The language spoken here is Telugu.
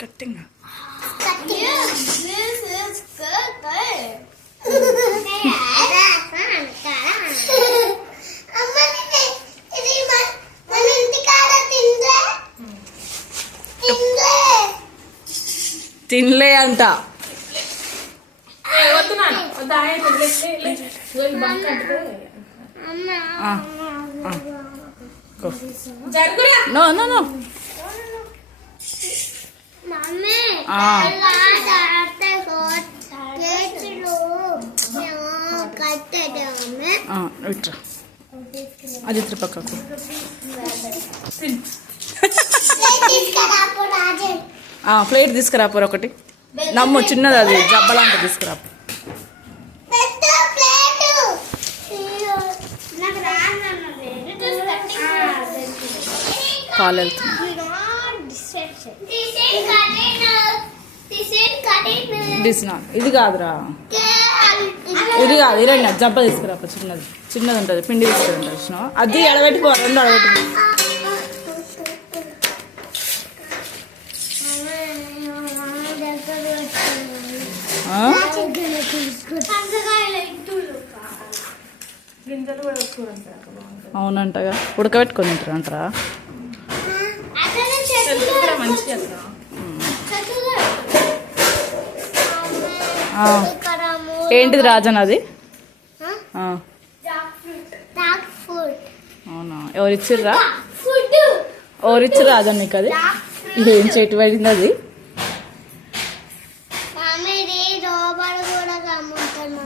Cutting. తినలే అంట. నో నో నో ఇట్రా అజిత్ర పక్కకు ప్లేట్ తీసుకురాపోరు ఒకటి. నమ్ము చిన్నది అది జబ్బలాంటి తీసుకురాపు. కాలు వెళ్తుంది. ఇది కాదురా, ఇది కాదు. ఇరండి జబ్బ తీసుకురాప. చిన్నది చిన్నది ఉంటుంది, పిండి తీసుకురా. అది ఎడబెట్టుకో, రెండు ఎడబెట్టుకో. అవునంటగా, ఉడకబెట్టుకొని తింటారు అంటారా? ఏంటిది రాజన్ అది? అవునా, ఎవరిచ్చిర్రా? ఎవరిచ్చిర్రు రాజన్ నీకు అది? ఏం చెట్టు పడింది అది?